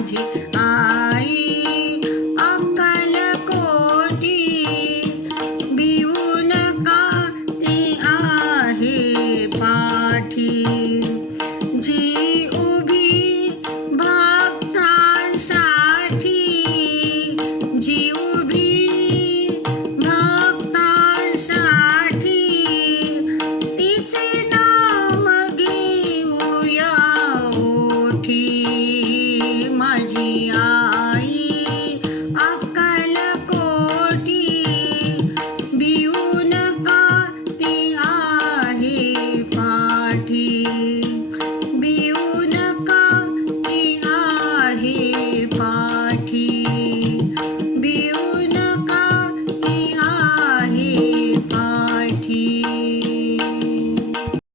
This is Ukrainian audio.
команді.